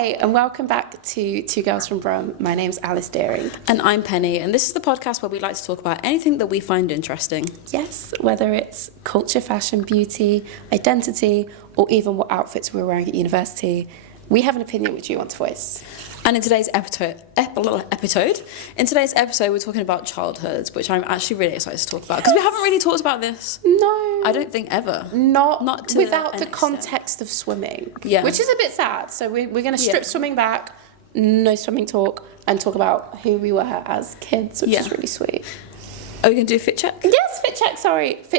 Hi, and welcome back to Two Girls from Brum. My name's Alice Deering. And I'm Penny, and this is the podcast where we like to talk about anything that we find interesting. Yes, whether it's culture, fashion, beauty, identity, or even what outfits we were wearing at university, we have an opinion which we want to voice. And in today's episode, we're talking about childhoods, which I'm actually really excited to talk about because we haven't really talked about this. No, I don't think ever. Not to without the context of swimming. Yeah, which is a bit sad. So we're going to strip swimming back, no swimming talk, and talk about who we were as kids, which is really sweet. Are we going to do a fit check? Yes, fit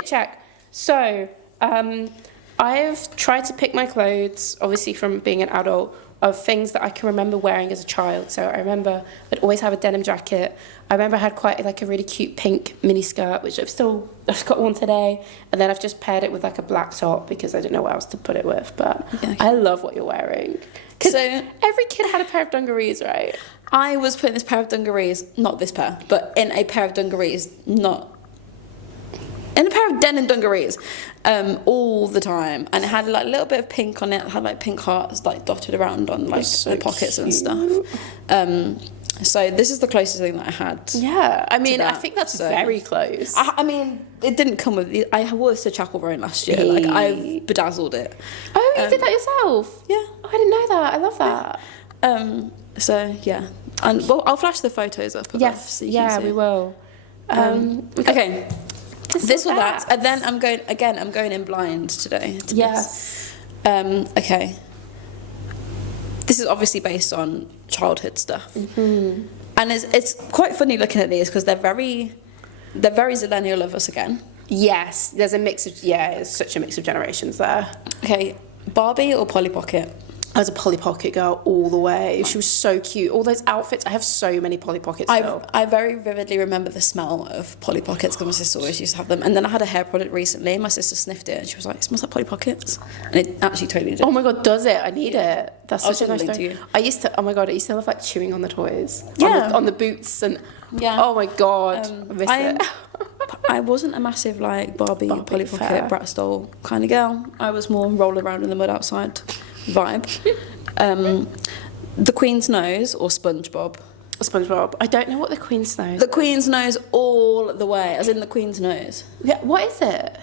check. So I've tried to pick my clothes, obviously from being an adult, of things that I can remember wearing as a child. So I remember I'd always have a denim jacket. I remember I had quite like a really cute pink mini skirt, which I've got one today. And then I've just paired it with like a black top because I didn't know what else to put it with. But I love what you're wearing. Because every kid had a pair of dungarees, right? I was putting this pair of dungarees, not this pair, but in a pair of dungarees, in a pair of denim dungarees, all the time, and it had like a little bit of pink on it. It had like pink hearts like dotted around on like the pockets and stuff. So this is the closest thing that I had. Yeah, I mean, I think that's very close. I mean, it didn't come with. I wore this to Chapel Roan last year. Like I've bedazzled it. Oh, you did that yourself? Yeah. Oh, I didn't know that. I love that. So yeah, and well, I'll flash the photos up. Yes. So we will. Okay. This or that, and then I'm going in blind today. Yes. Okay. This is obviously based on childhood stuff, and it's quite funny looking at these because they're very zillennial of us again. Yes, there's a mix of it's such a mix of generations there. Okay, Barbie or Polly Pocket? I was a Polly Pocket girl all the way. She was so cute. All those outfits. I have so many Polly Pockets still. I very vividly remember the smell of Polly Pockets because my sister always used to have them. And then I had a hair product recently. My sister sniffed it and she was like, "It smells like Polly Pockets." And it actually totally did. Oh my God, does it? I need it. That's such a nice story. I used to love like chewing on the toys. Yeah. On the boots and... Yeah. Oh my God. I miss it. I wasn't a massive like Barbie Polly Pocket Bratz doll kind of girl. I was more roll around in the mud outside vibe. The Queen's Nose or SpongeBob? SpongeBob. I don't know what the Queen's Nose. The Queen's Nose all the way, as in the Queen's Nose. Yeah. What is it?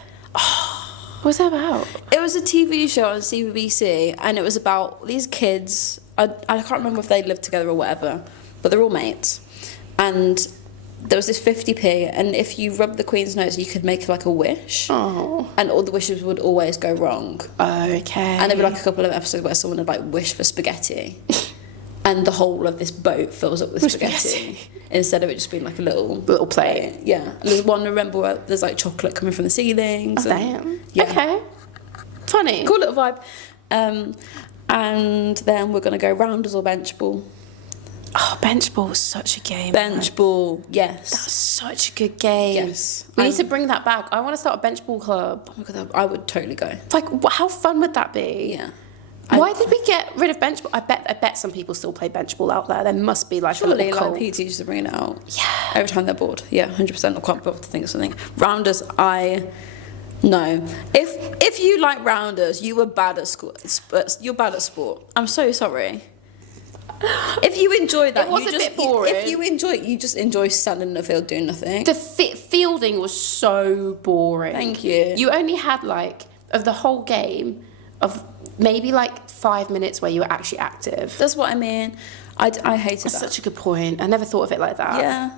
What's that about? It was a TV show on CBBC, and it was about these kids. I can't remember if they lived together or whatever, but they're all mates, and there was this 50p, and if you rubbed the Queen's Nose, you could make like a wish. Oh. And all the wishes would always go wrong. Okay. And there'd be like a couple of episodes where someone would like wish for spaghetti, and the whole of this boat fills up with spaghetti instead of it just being like a little plate. Yeah. And there's one, remember, where there's like chocolate coming from the ceilings. Oh, damn. Yeah. Okay. Funny. Cool little vibe. And then we're gonna go rounders or bench ball. Oh, bench ball was such a game. Bench ball, yes. That's such a good game. Yes. We need to bring that back. I want to start a bench ball club. Oh my God, I would totally go. Like, how fun would that be? Yeah. Why did we get rid of bench ball? I bet some people still play bench ball out there. There must be like a little cult. Like PTs used to bring it out. Yeah. Every time they're bored. Yeah, 100%. I can't bother to think of something. Rounders, no. If you like rounders, you were bad at school. You're bad at sport. I'm so sorry. If you enjoy that, it was a bit boring. If you enjoy it, you just enjoy standing in the field doing nothing. The fielding was so boring. Thank you. You only had like, of the whole game, of maybe like 5 minutes where you were actually active. That's what I mean. I hated that. That's such a good point. I never thought of it like that. Yeah.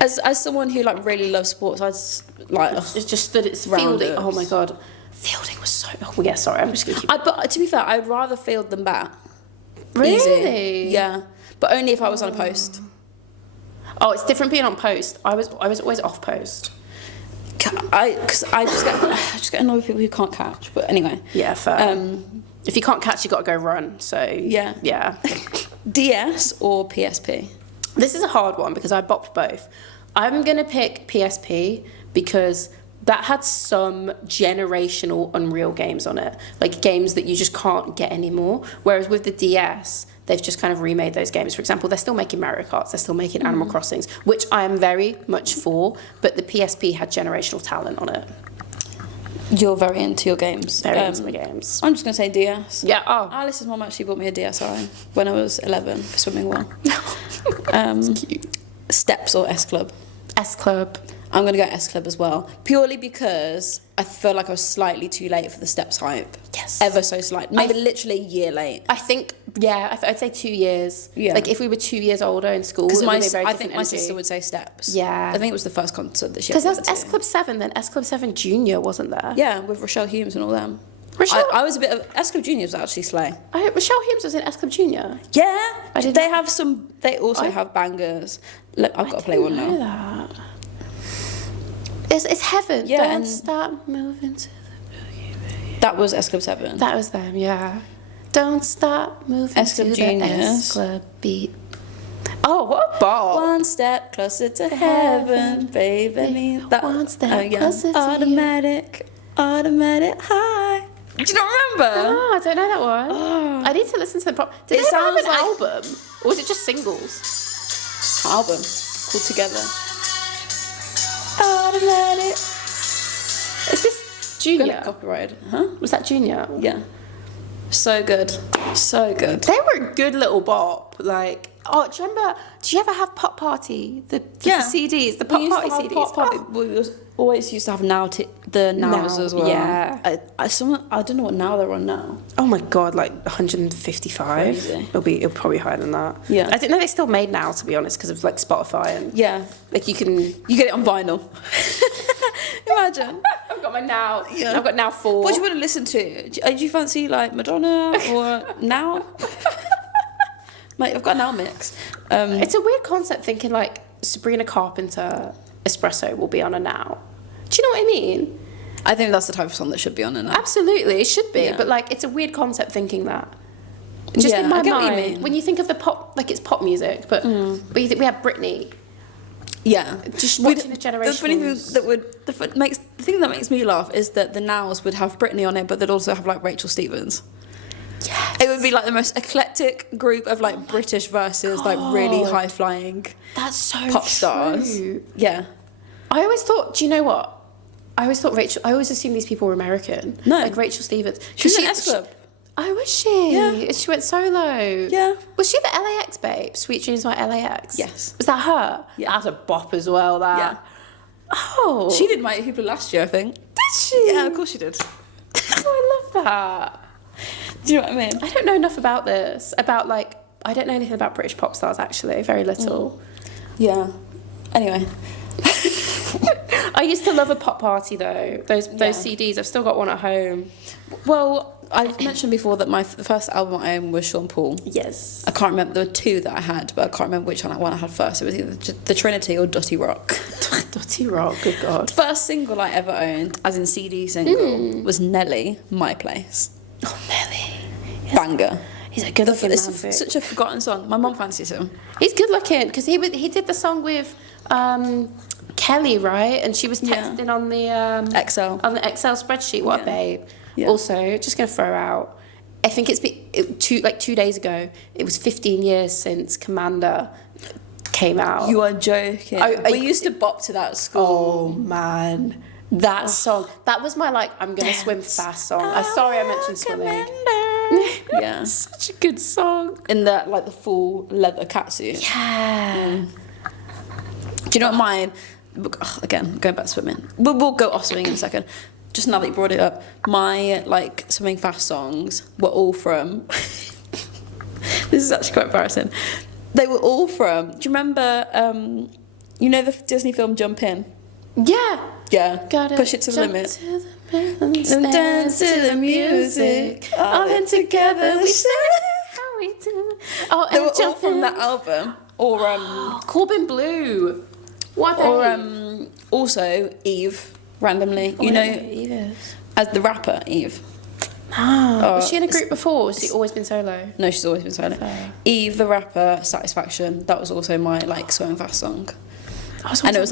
As someone who like really loves sports, I just like it's just that it's fielding. Oh my God, fielding was so. Oh yeah, sorry. I'm just gonna keep. But to be fair, I'd rather field than bat. Really? Easy. Yeah, but only if I was on a post. Oh, it's different being on post. I was always off post. I just get annoyed with people who can't catch. But anyway. Yeah, fair. If you can't catch, you got to go run. So yeah. DS or PSP? This is a hard one because I bopped both. I'm gonna pick PSP because that had some generational Unreal games on it, like games that you just can't get anymore. Whereas with the DS, they've just kind of remade those games. For example, they're still making Mario Karts, they're still making Animal Crossings, which I am very much for, but the PSP had generational talent on it. You're very into your games. Very into my games. I'm just going to say DS. Yeah. Oh. Alice's mum actually bought me a DSi when I was 11 for swimming well. That's cute. Steps or S Club? S Club. I'm going to go S Club as well. Purely because I feel like I was slightly too late for the Steps hype. Yes. Ever so slightly. Maybe literally a year late. I think, yeah, I'd say 2 years. Yeah. Like, if we were 2 years older in school, Because I I think my sister would say Steps. Yeah. I think it was the first concert that she Because ever there was went S to. Club 7, then S Club 7 Junior, wasn't there? Yeah, with Rochelle Humes and all them. Rochelle, I was a bit of... S Club Junior was actually slay. Rochelle Humes was in S Club Junior. Yeah. didn't- They have some... They also have bangers. Look, I've got to play one now. That. It's heaven. Yeah, Don't and- stop moving to the boogie. That was S Club 7. That was them, yeah. Don't stop moving S to Club the Juniors. S Club beat. Oh, what a ball! One step closer to heaven, baby. One step closer to automatic, automatic high. Do you not remember? Oh, I don't know that one. I need to listen to the pop. Did It they ever have an sounds like- album, or was it just singles? Album called Together. Automatic. Is this Gonna Junior? get copyrighted, huh? Was that Junior? Yeah. So good, so good. They were a good little bop. Like, oh, do you remember? Did you ever have Pop Party? The CDs, the Pop Party CDs. Oh. We always used to have the nows Now, as well. yeah. I don't know what now they're on now. Oh my god, like 155. Crazy. It'll probably higher than that. Yeah. I didn't know they still made now, to be honest, because of like Spotify and Yeah, like you can. you get it on vinyl. Imagine. I've got my now. Yeah. I've got now 4. What do you want to listen to? Do you fancy like Madonna or Now? Like, I've got a Now mix. It's a weird concept thinking like Sabrina Carpenter Espresso will be on a now. Do you know what I mean? I think that's the type of song that should be on it now. Absolutely, it should be. Yeah. But like, it's a weird concept thinking that. Just Yeah, in my I get what you mind, mean. when you think of the pop, like it's pop music, but you think we have Britney. Yeah, Just watching the generations. The funny thing the thing that makes me laugh is that the Nows would have Britney on it, but they'd also have like Rachel Stevens. Yes. It would be like the most eclectic group of like British versus like really high flying That's so pop stars. true. Yeah. I always thought, do you know what? I always thought I always assumed these people were American. No. Like Rachel Stevens. She was in S Club. Oh, was she? Yeah. She went solo. Yeah. Was she the LAX babe? Sweet Dreams by LAX? Yes. Was that her? Yeah. That's a bop as well, that. Yeah. Oh. She did my Hoopla last year, I think. Did she? Yeah, of course she did. Oh, I love that. Do you know what I mean? I don't know enough about this. About like, I don't know anything about British pop stars actually. Very little. Yeah. Anyway. I used to love a Pop Party though. Those CDs. I've still got one at home. Well, I've mentioned before that the first album I owned was Sean Paul. Yes. I can't remember, there were 2 that I had, but I can't remember which one I had first. It was either The Trinity or Dotty Rock. Dotty Rock. Good God. First single I ever owned, as in CD single, was Nelly, My Place. Oh, Nelly. Banger. He's a good looking It's man. such a forgotten song. My mum fancies him. He's good looking because he did the song with Kelly, right? And she was texting on the XL. on the Excel spreadsheet. What a babe. Yeah. Also, just gonna throw out. I think it's been 2 days ago. It was 15 years since Commander came out. You are joking. We used to bop to that at school. Oh man, that song. That was my like. I'm gonna swim fast song. Sorry, I mentioned swimming. Yeah. Such a good song. In the like the full leather catsuit. Yeah. Do you know what mine? Again, going back to swimming. We'll go off swimming in a second. Just now that you brought it up, my like swimming fast songs were all from. This is actually quite embarrassing. They were all from. Do you remember? You know the Disney film Jump In? Yeah. Yeah. Gotta Push it to the jump limit. to the mountains, And dance to the music. All in together we say how we do. Oh, They and were all jump from in. that album. Or Corbin Blue. What? or also Eve. Randomly, you know, as the rapper Eve. Was she in a group before? Or has she always been solo? No, she's always been solo. Eve, the rapper, Satisfaction. That was also my like swimming fast song. And it was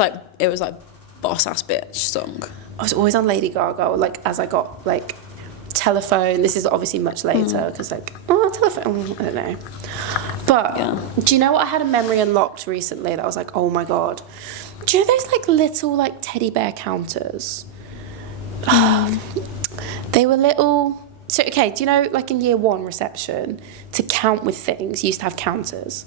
like boss ass bitch song. I was always on Lady Gaga. Like as I got like Telephone. This is obviously much later because like Telephone. I don't know. But do you know what? I had a memory unlocked recently that I was like, oh my god. Do you know those like little like teddy bear counters? They were little. So, okay, do you know, like in year 1 reception, to count with things, you used to have counters?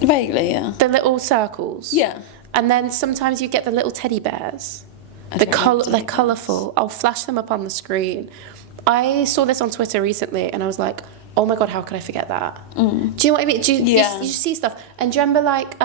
Vaguely, yeah. The little circles? Yeah. And then sometimes you get the little teddy bears. I don't know They're colourful. I'll flash them up on the screen. I saw this on Twitter recently and I was like, oh my God, how could I forget that? Do you know what I mean? You see stuff. And do you remember, like,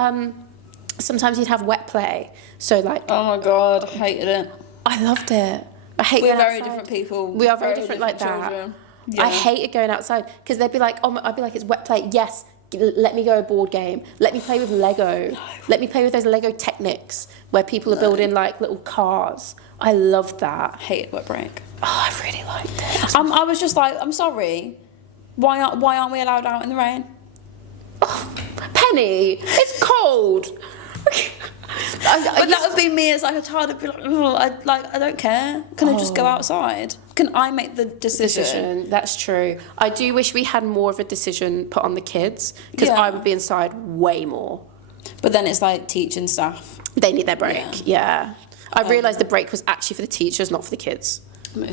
sometimes you'd have wet play? So, like... Oh my God, I hated it. I loved it. I hate We're going very outside. different people. We are very different like that. children. Yeah. I hated going outside because they'd be like, I'd be like, it's wet play. Yes, let me go a board game. Let me play with Lego. No. Let me play with those Lego Technics where people are building like little cars. I loved that. Hated wet break. Oh, I really liked it. I was just like, I'm sorry. Why aren't we allowed out in the rain? Oh, Penny, it's cold. But that would be me as like a child. I'd be like, I don't care. Can I just go outside? Can I make the decision? That's true. I do wish we had more of a decision put on the kids because Yeah. I would be inside way more. But then it's like teaching staff. They need their break. Yeah. I realised the break was actually for the teachers, not for the kids.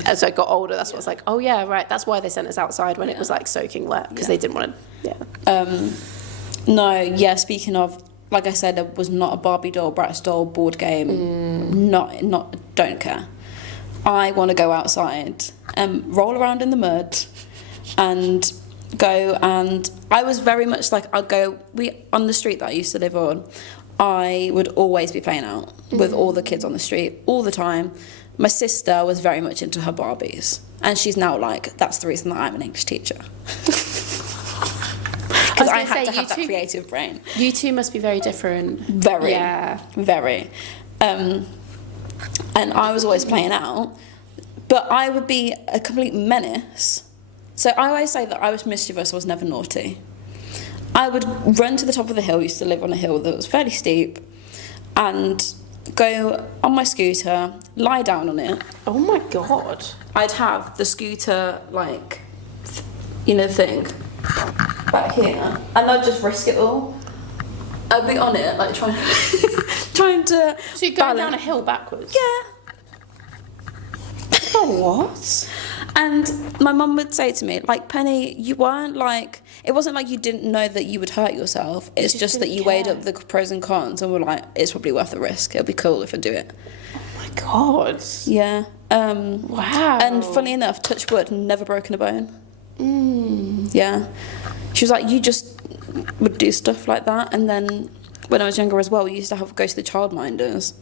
As I got older, that's what I was like, oh yeah, right. That's why they sent us outside when it was like soaking wet because they didn't want to. Yeah. No, yeah. Speaking of, like I said, it was not a Barbie doll, Bratz doll, board game. Not. Don't care. I want to go outside and roll around in the mud, and go. And I was very much like I'd go. On the street that I used to live on, I would always be playing out with all the kids on the street all the time. My sister was very much into her Barbies, and she's now like, that's the reason that I'm an English teacher. Because I had to have that creative brain. You two must be very different. Very. Yeah. Very. And I was always playing out, but I would be a complete menace. So I always say that I was mischievous, I was never naughty. I would run to the top of the hill, I used to live on a hill that was fairly steep, and go on my scooter, lie down on it. Oh my God. I'd have the scooter, like, thing back here, and I'd just risk it all. I'd be on it, like, trying to So you're going down a hill backwards? Yeah. Oh, what? And my mum would say to me, like, Penny, you weren't like, it wasn't like you didn't know that you would hurt yourself. It's just that you weighed up the pros and cons and were like, it's probably worth the risk. It'll be cool if I do it. Oh my God. Yeah. Wow. And funny enough, touch wood, never broken a bone. Yeah. She was like, you just would do stuff like that. And then when I was younger as well, we used to go to the childminders.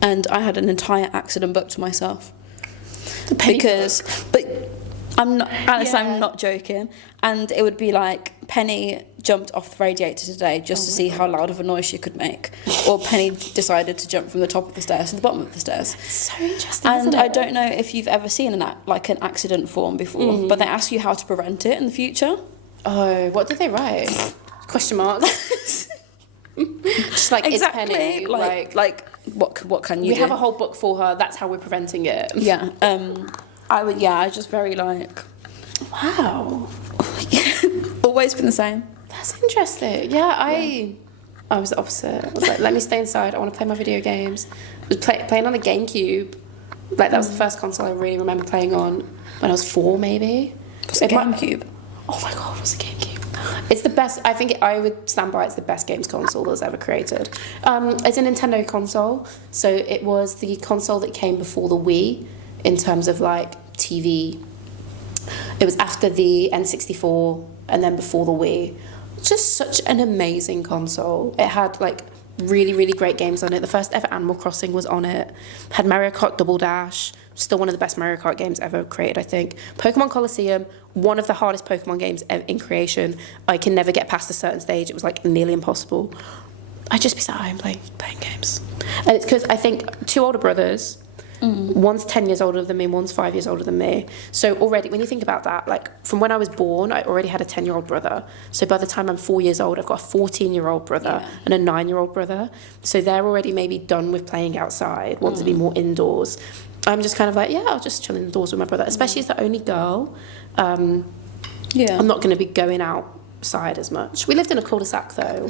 And I had an entire accident booked to myself. But I'm not, Alice, I'm not joking. And it would be like, Penny jumped off the radiator today just to see how loud of a noise she could make. Or Penny decided to jump from the top of the stairs to the bottom of the stairs. It's so interesting, And isn't it? I don't know if you've ever seen an accident form before, but they ask you how to prevent it in the future. Oh, what did they write? Question marks. Just like, Exactly. it's Penny. Like what can you do? We have a whole book for her. That's how we're preventing it. Yeah. I was just very like, Wow. always been the same. That's interesting. Yeah, I was the opposite. I was like, let me stay inside. I want to play my video games. I was playing on the GameCube. Like, that was the first console I really remember playing on when I was 4, maybe. What's a GameCube? Oh my God, what's a GameCube? It's the best. I think I would stand by it's the best games console that was ever created. It's a Nintendo console. So it was the console that came before the Wii in terms of, like, TV. It was after the N64 and then before the Wii. Just such an amazing console. It had, like, really, really great games on it. The first ever Animal Crossing was on it. Had Mario Kart Double Dash. Still one of the best Mario Kart games ever created, I think. Pokemon Colosseum, one of the hardest Pokemon games in creation. I can never get past a certain stage. It was, like, nearly impossible. I'd just be sat at home playing games. And it's because I think 2 older brothers... One's 10 years older than me, one's 5 years older than me. So already, when you think about that, like, from when I was born, I already had a 10-year-old brother. So by the time I'm 4 years old, I've got a 14-year-old brother and a 9-year-old brother. So they're already maybe done with playing outside, want to be more indoors. I'm just kind of like, yeah, I'll just chill indoors with my brother, especially as the only girl. I'm not going to be going outside as much. We lived in a cul-de-sac, though,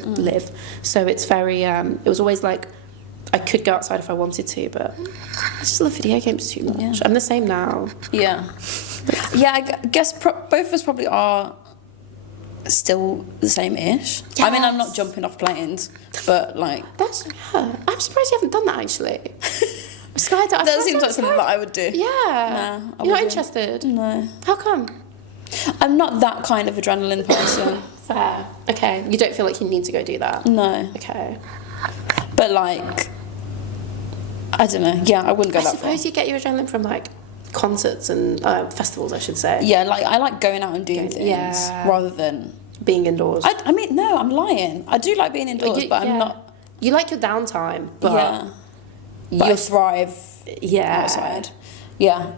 so it's very, it was always like, I could go outside if I wanted to, but I just love video games too much. Yeah. I'm the same now. Yeah. Yeah, I guess both of us probably are still the same-ish. Yes. I mean, I'm not jumping off planes, but like... I'm surprised you haven't done that, actually. Skydiving. That seems like something that I would do. Yeah. Nah, You're not interested? No. How come? I'm not that kind of adrenaline person. Fair. Okay. You don't feel like you need to go do that? No. Okay. But like, I don't know. Yeah, I wouldn't go I that far. suppose you get your adrenaline from like concerts and festivals, I should say. Yeah, like I like going out and doing things rather than being indoors. I mean, no, I'm lying. I do like being indoors, but I'm not. You like your downtime, but you thrive yeah outside. Yeah.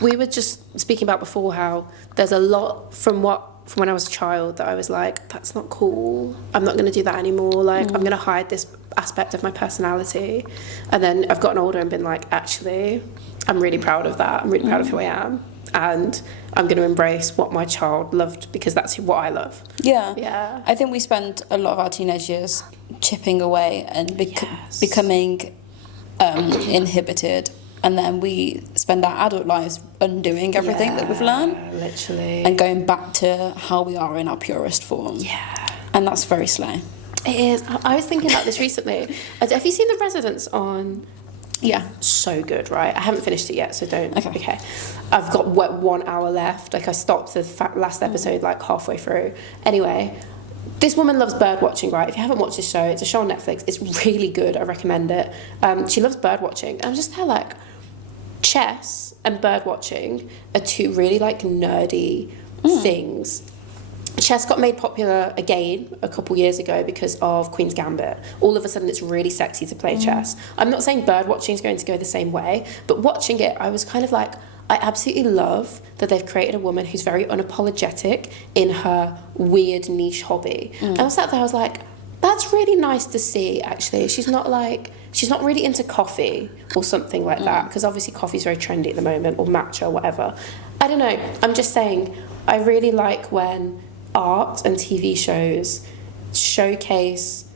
We were just speaking about before how there's a lot from when I was a child that I was like, that's not cool. I'm not going to do that anymore. Like, I'm going to hide this aspect of my personality. And then I've gotten older and been like, actually, I'm really proud of that. I'm really proud of who I am. And I'm going to embrace what my child loved because that's what I love. Yeah. Yeah. I think we spend a lot of our teenage years chipping away and becoming inhibited. And then we spend our adult lives undoing everything that we've learned. Literally. And going back to how we are in our purest form. Yeah. And that's very slay. It is. I was thinking about this recently. Have you seen The Residence on... Yeah. So good, right? I haven't finished it yet, so don't... Okay. I've got 1 hour left. Like, I stopped the last episode, like, halfway through. Anyway... This woman loves bird watching, right? If you haven't watched this show, it's a show on Netflix. It's really good. I recommend it. She loves bird watching. And I'm just there like, chess and bird watching are two really like nerdy things. Chess got made popular again a couple years ago because of Queen's Gambit. All of a sudden, it's really sexy to play chess. I'm not saying bird watching is going to go the same way, but watching it, I was kind of like, I absolutely love that they've created a woman who's very unapologetic in her weird niche hobby. And I was sat there, I was like, that's really nice to see, actually. She's not really into coffee or something like that, because obviously coffee's very trendy at the moment, or matcha or whatever. I don't know. I'm just saying, I really like when art and TV shows showcase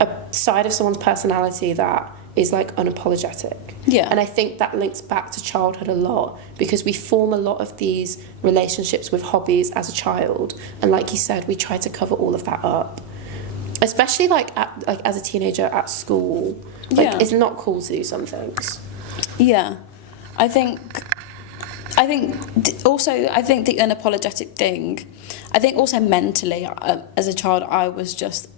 a side of someone's personality that is like unapologetic. Yeah. And I think that links back to childhood a lot because we form a lot of these relationships with hobbies as a child. And like you said, we try to cover all of that up. Especially like as a teenager at school. Like it's not cool to do some things. Yeah. I think also the unapologetic thing, I think also mentally as a child I was just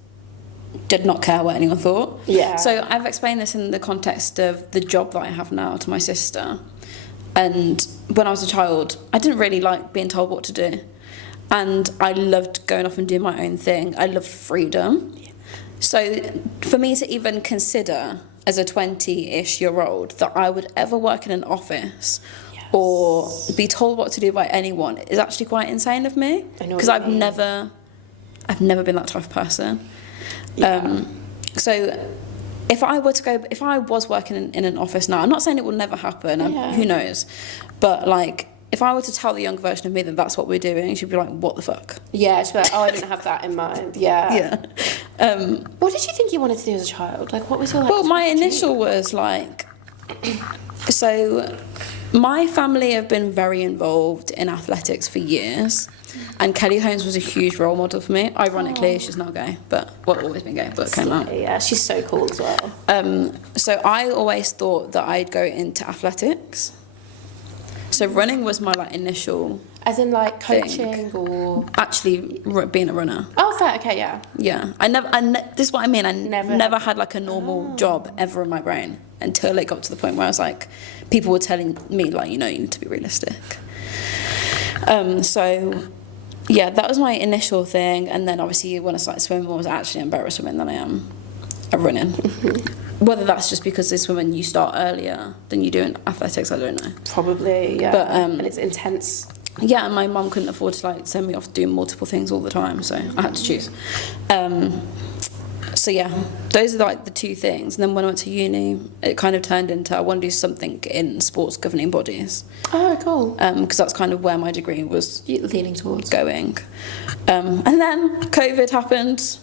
did not care what anyone thought. Yeah. So I've explained this in the context of the job that I have now to my sister. And when I was a child, I didn't really like being told what to do. And I loved going off and doing my own thing. I loved freedom. Yeah. So for me to even consider as a 20-ish-year-old that I would ever work in an office or be told what to do by anyone is actually quite insane of me. Because I've never been that type of person. Yeah. So if I was working in an office now, I'm not saying it will never happen, who knows, but like if I were to tell the young version of me that that's what we're doing, she'd be like, what the fuck? Yeah, she'd be like, oh, I didn't have that in mind. Yeah. What did you think you wanted to do as a child? Like, what was your Well, my initial was like, so my family have been very involved in athletics for years. And Kelly Holmes was a huge role model for me. Ironically, she's not gay, but always been gay, but came out. Yeah, she's so cool as well. So I always thought that I'd go into athletics. So running was my like initial. As in like coaching or actually being a runner. Oh, fair. Okay, yeah. Yeah, this is what I mean. I never had like a normal job ever in my brain until it got to the point where I was like, people were telling me like, you need to be realistic. So yeah, that was my initial thing, and then obviously when I started swimming, I was actually better at swimming than I am at running. Whether that's just because in swimming you start earlier than you do in athletics, I don't know. Probably, yeah. But and it's intense. Yeah, and my mum couldn't afford to like send me off doing multiple things all the time, so I had to choose. So yeah, those are like the two things. And then when I went to uni, it kind of turned into I want to do something in sports governing bodies. Oh, cool. Because that's kind of where my degree was leaning towards going. And then COVID happened.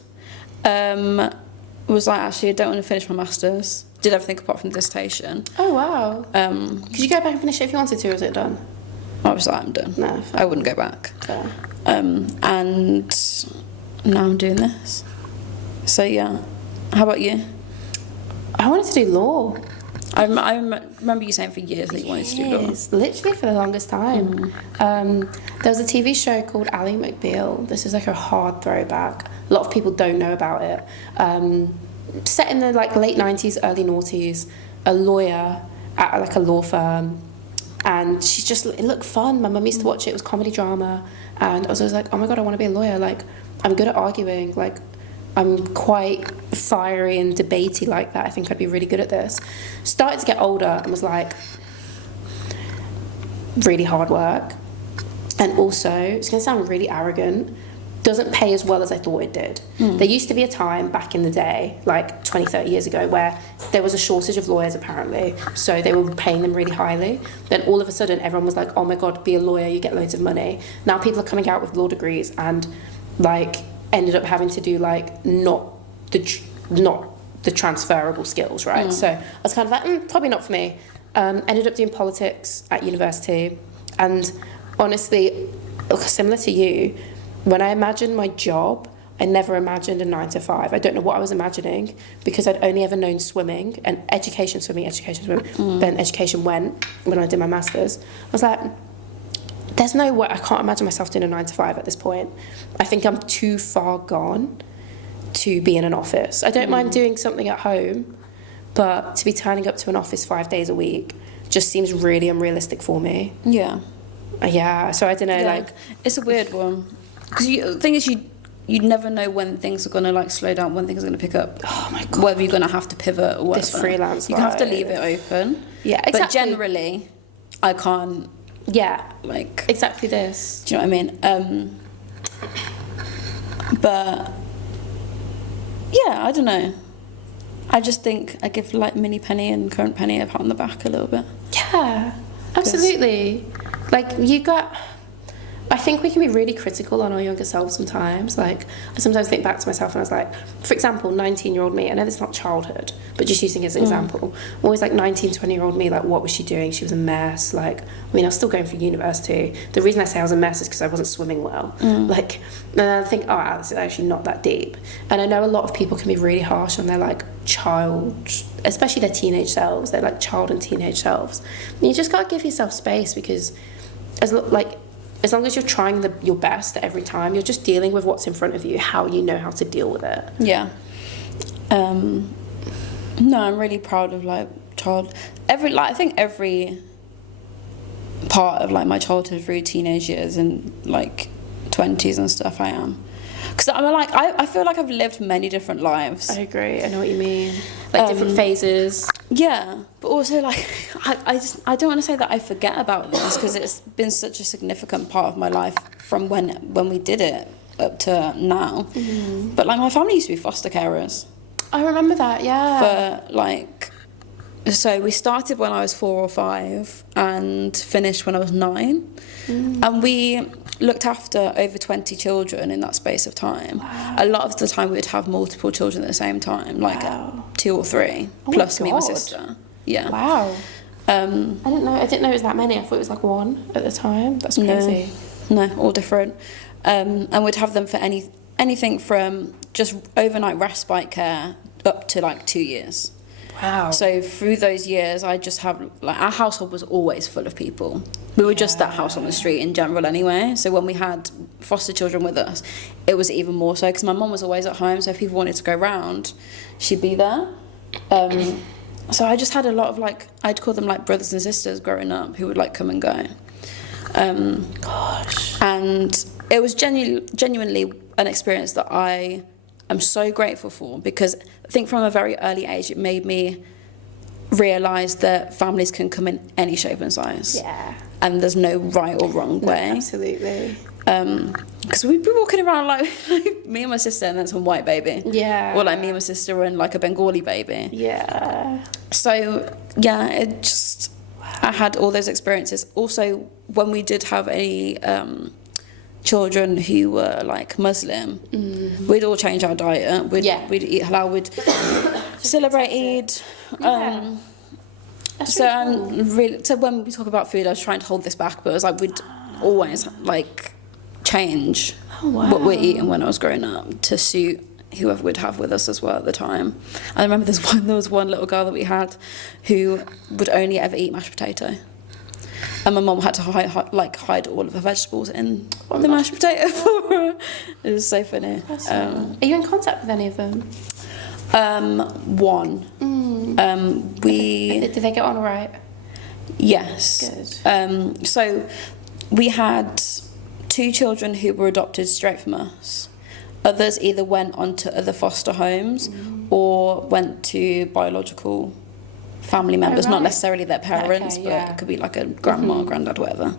Was like, actually, I don't want to finish my masters. did everything apart from the dissertation. Oh, wow. Could you go back and finish it if you wanted to, or was it done? I was like, I'm done. No, fair. I wouldn't go back. Fair. And now I'm doing this. So yeah. How about you? I wanted to do law. I remember you saying for years that you wanted to do law. Literally for the longest time. There was a TV show called Ally McBeal. This is like a hard throwback. A lot of people don't know about it. Set in the like late 90s, early noughties. A lawyer at like a law firm, and it looked fun. My mum used to watch it. It was comedy drama, and I was always like, oh my god, I want to be a lawyer. Like, I'm good at arguing. Like, I'm quite fiery and debatey like that. I think I'd be really good at this. Started to get older and was like, really hard work. And also, it's going to sound really arrogant, doesn't pay as well as I thought it did. There used to be a time back in the day, like 20, 30 years ago, where there was a shortage of lawyers apparently, so they were paying them really highly. Then all of a sudden everyone was like, oh my god, be a lawyer, you get loads of money. Now people are coming out with law degrees and like ended up having to do like not the transferable skills, right? So I was kind of like, probably not for me. Ended up doing politics at university, and honestly, similar to you, when I imagined my job, I never imagined a 9 to 5. I don't know what I was imagining, because I'd only ever known swimming and education. Then education went when I did my masters. I was like, there's no way, I can't imagine myself doing a 9 to 5 at this point. I think I'm too far gone to be in an office. I don't mind doing something at home, but to be turning up to an office 5 days a week just seems really unrealistic for me. Yeah. Yeah, so I don't know, like... It's a weird one. Because the thing is, you never know when things are going to like slow down, when things are going to pick up. Oh my god. Whether you're going to have to pivot or whatever. This freelance You have to leave it open. Yeah, exactly. But generally, I can't... Yeah. Like... Exactly this. Do you know what I mean? But... Yeah, I don't know. I just think I give like Mini Penny and Current Penny a pat on the back a little bit. Yeah, absolutely. Like, I think we can be really critical on our younger selves sometimes. Like, I sometimes think back to myself and I was like, for example, 19-year-old me, I know this is not childhood, but just using it as an example, I'm always like 19, 20-year-old me, like, what was she doing? She was a mess. Like, I mean, I was still going for university. The reason I say I was a mess is because I wasn't swimming well. Like, and I think, oh, this is actually not that deep. And I know a lot of people can be really harsh on their, like, child, especially their teenage selves, their, like, child and teenage selves. And you just gotta give yourself space, because as long as you're trying your best every time, you're just dealing with what's in front of you, how you know how to deal with it. Yeah. No, I'm really proud of like I think every part of like my childhood through teenage years and like 20s and stuff I am. Because I'm like, I feel like I've lived many different lives. I agree, I know what you mean. Like different phases. Yeah, but also like, I don't want to say that I forget about this, because it's been such a significant part of my life from when we did it up to now. But like my family used to be foster carers. I remember that, yeah. For like, so we started when I was 4 or 5 and finished when I was 9. And we looked after over 20 children in that space of time. Wow. A lot of the time we would have multiple children at the same time, like 2 or 3, plus me and my sister. Yeah. Wow. I didn't know it was that many. I thought it was like 1 at the time. That's crazy. No, all different. And we'd have them for anything from just overnight respite care up to like 2 years. Wow. So through those years, I just have, like, our household was always full of people. We were just that house on the street in general anyway. So when we had foster children with us, it was even more so, because my mum was always at home. So if people wanted to go round, she'd be there. So I just had a lot of, like, I'd call them like brothers and sisters growing up who would like come and go. Gosh. And it was genuinely an experience that I am so grateful for, because I think from a very early age it made me realise that families can come in any shape and size. Yeah. And there's no right or wrong way. No, absolutely. Because we'd be walking around like me and my sister and then some white baby. Yeah. Or like me and my sister and like a Bengali baby. Yeah. So yeah, it just, I had all those experiences. Also, when we did have any children who were like Muslim, we'd all change our diet. We'd eat halal. celebrate Eid. Yeah. That's So really cool. so when we talk about food, I was trying to hold this back, but it was like we'd always like change what we're eating when I was growing up to suit whoever we'd have with us as well at the time. I remember there was one little girl that we had who would only ever eat mashed potato. And my mum had to hide all of her vegetables in the mashed potato for her. It was so funny. Are you in contact with any of them? One. Did they get on all right? Yes. Good. So we had 2 children who were adopted straight from us. Others either went on to other foster homes or went to biological family members, not necessarily their parents, but it could be like a grandma, granddad, whatever.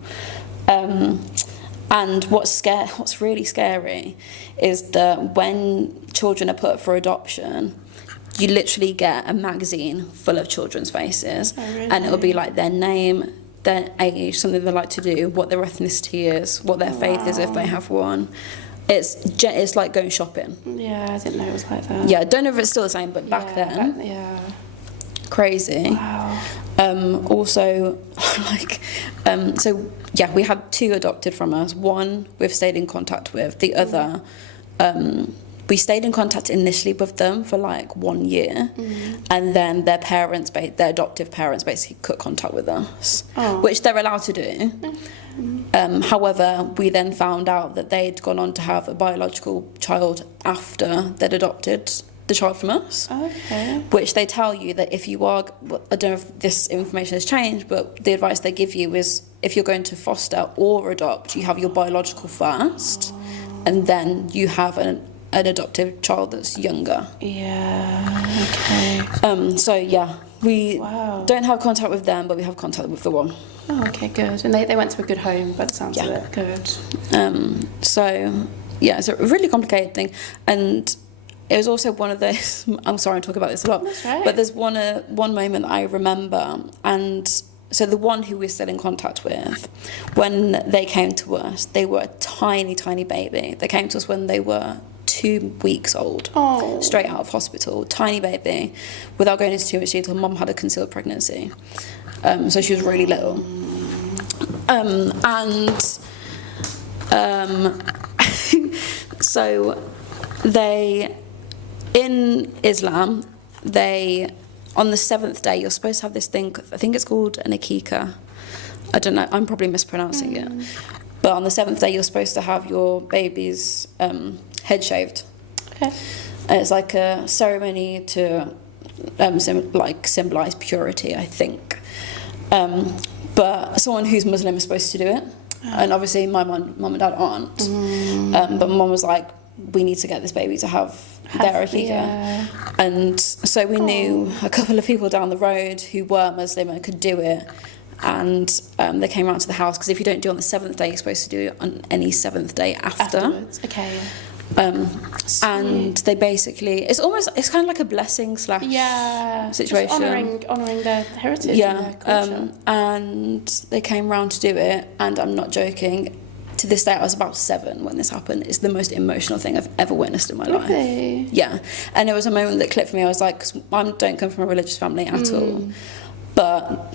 And what's really scary is that when children are put up for adoption, you literally get a magazine full of children's faces, and it'll be like their name, their age, something they like to do, what their ethnicity is, what their faith is if they have one. It's like going shopping. Yeah, I didn't know it was like that. Yeah, I don't know if it's still the same, but back then, crazy. Wow. Also, so yeah, we had 2 adopted from us. One we've stayed in contact with. The other, we stayed in contact initially with them for like 1 year, and then their adoptive parents basically cut contact with us, which they're allowed to do. However, we then found out that they'd gone on to have a biological child after they'd adopted the child from us. Okay. Which they tell you that if you are, I don't know if this information has changed, but the advice they give you is if you're going to foster or adopt, you have your biological first, and then you have an adoptive child that's younger. Yeah. Okay. So yeah, we don't have contact with them, but we have contact with the one. Oh, okay, good. And they went to a good home by the sounds of it. Good. So yeah, it's a really complicated thing, and it was also one of those. I'm sorry, I talk about this a lot. That's right. But there's one moment that I remember, and so the one who we're still in contact with, when they came to us, they were a tiny, tiny baby. They came to us when they were 2 weeks old, straight out of hospital, tiny baby. Without going into too much detail, Mum had a concealed pregnancy, so she was really little, so they, in Islam, on the 7th day, you're supposed to have this thing, I think it's called an akika. I don't know, I'm probably mispronouncing it. But on the 7th day, you're supposed to have your baby's head shaved. Okay. And it's like a ceremony to symbolise purity, I think. But someone who's Muslim is supposed to do it. And obviously my mum and dad aren't. But Mum was like, we need to get this baby to have their akika. Yeah. And so we knew a couple of people down the road who were Muslim and could do it. And they came round to the house, because if you don't do it on the 7th day, you're supposed to do it on any 7th day Afterwards. Okay. And they basically, it's kind of like a blessing / situation. Just honouring their heritage and their culture. And they came round to do it, and I'm not joking, to this day I was about 7 when this happened. It's the most emotional thing I've ever witnessed in my life. Yeah. And it was a moment that clicked for me. I was like, 'cause I don't come from a religious family at all, but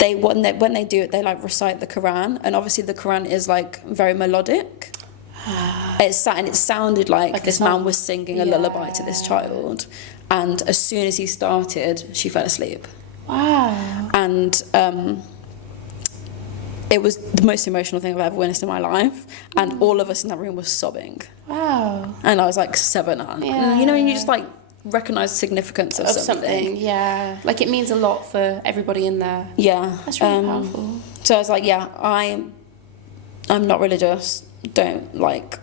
when they do it, they like recite the Quran, and obviously the Quran is like very melodic. It sounded like this man was singing a lullaby to this child, and as soon as he started, she fell asleep. Wow. And it was the most emotional thing I've ever witnessed in my life, and all of us in that room were sobbing. Wow. And I was like 7, and you know, and you just like recognise the significance of something. Yeah, like it means a lot for everybody in there. Yeah, that's really powerful. So I was like, yeah, I'm not religious, don't like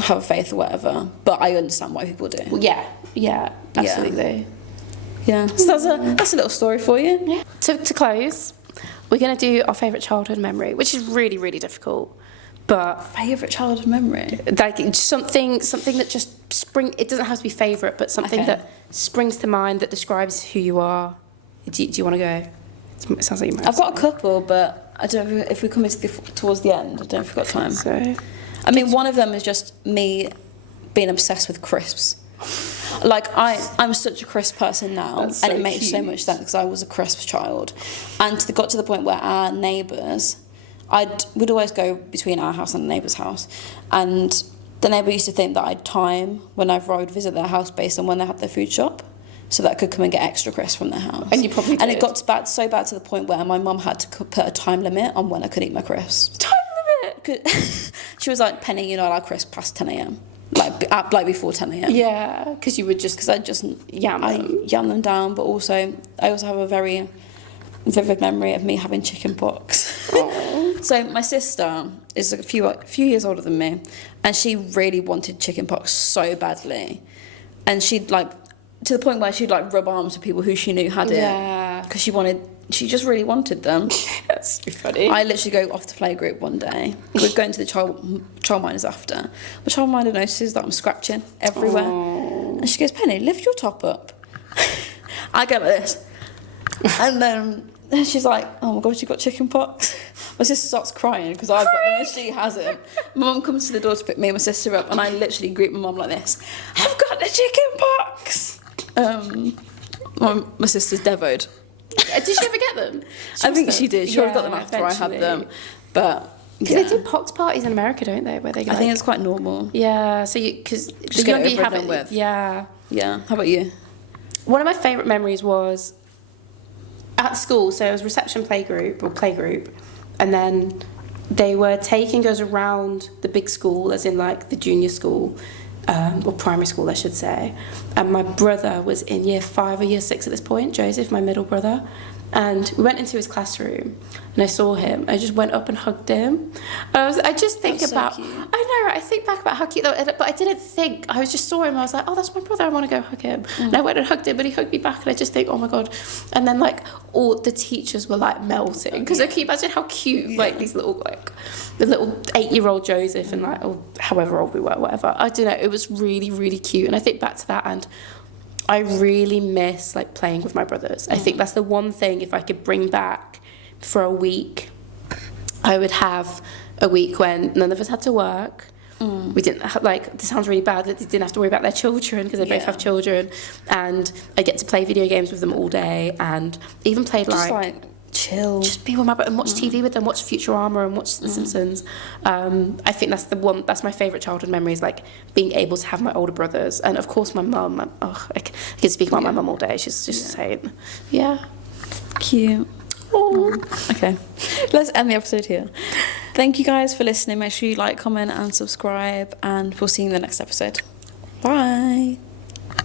have faith or whatever, but I understand why people do. Well, yeah, absolutely. Yeah, so that's a little story for you. Yeah. To close, we're gonna do our favourite childhood memory, which is really, really difficult. But favourite childhood memory, like something that just it doesn't have to be favourite, but something that springs to mind that describes who you are. Do you want to go? It sounds like you might. I've got a couple, but I don't know if we come towards the end. I don't know if we've got time. So, I mean, one of them is just me being obsessed with crisps. Like, I'm such a crisp person now, That's and so it makes so cute. much sense because I was a crisp child. And got to the point where our neighbours, we'd always go between our house and the neighbour's house. And the neighbour used to think that I'd time whenever I would visit their house based on when they had their food shop, so that I could come and get extra crisps from their house. And you probably did. And it got so bad to the point where my mum had to put a time limit on when I could eat my crisps. Time limit. She was like, Penny, you're not allowed crisps past 10 a.m. Like before 10 a.m. Yeah, because you would just Because I just yam them. yam them down, but I also have a very vivid memory of me having chicken pox. So my sister is a few years older than me, and she really wanted chicken pox so badly, and she'd like, to the point where she'd like rub arms with people who she knew had it, Yeah. because she just really wanted them. That's so funny. I literally go off to playgroup one day. We're going to the childminders after. The childminder notices that I'm scratching everywhere. Aww. And she goes, Penny, lift your top up. I go like this. And then she's like, oh my God, you got chicken pox? My sister starts crying because I've got them and she hasn't. My mum comes to the door to pick me and my sister up, and I literally greet my mum like this. I've got the chicken pox. My sister's devoed. Did she ever get them? I think she did. She would have got them after I had them. But Because they do pox parties in America, don't they? Where they I think it's quite normal. yeah. So because the get it younger you over have and it, done with. yeah. Yeah. How about you? One of my favourite memories was at school. So it was reception playgroup, and then they were taking us around the big school, as in like the junior school, or primary school, I should say. And my brother was in year 5 or year 6 at this point, Joseph, my middle brother. And we went into his classroom, and I saw him. I just went up and hugged him. I just think That's so about, cute. I know, right? I think back about how cute that was, but I didn't think. I just saw him. I was like, oh, that's my brother. I want to go hug him. And I went and hugged him, but he hugged me back, and I just think, oh my God. And then like all the teachers were like melting, because can you imagine how cute like these little like the little 8-year-old Joseph and like or however old we were, whatever. I don't know. It was really, really cute, and I think back to that, and I really miss like playing with my brothers. I think that's the one thing, if I could bring back for a week, I would have a week when none of us had to work. We didn't have, like, this sounds really bad, that they didn't have to worry about their children because they both have children, and I get to play video games with them all day, and even played Just like chill. just be with my brother and watch TV with them, watch Futurama and watch The Simpsons. I think that's my favourite childhood memory, is like being able to have my older brothers, and of course my mum. I can speak about my mum all day. She's just saying, yeah, Cute. oh. Okay. Let's end the episode here. Thank you guys for listening. Make sure you like, comment and subscribe, and we'll see you in the next episode. Bye.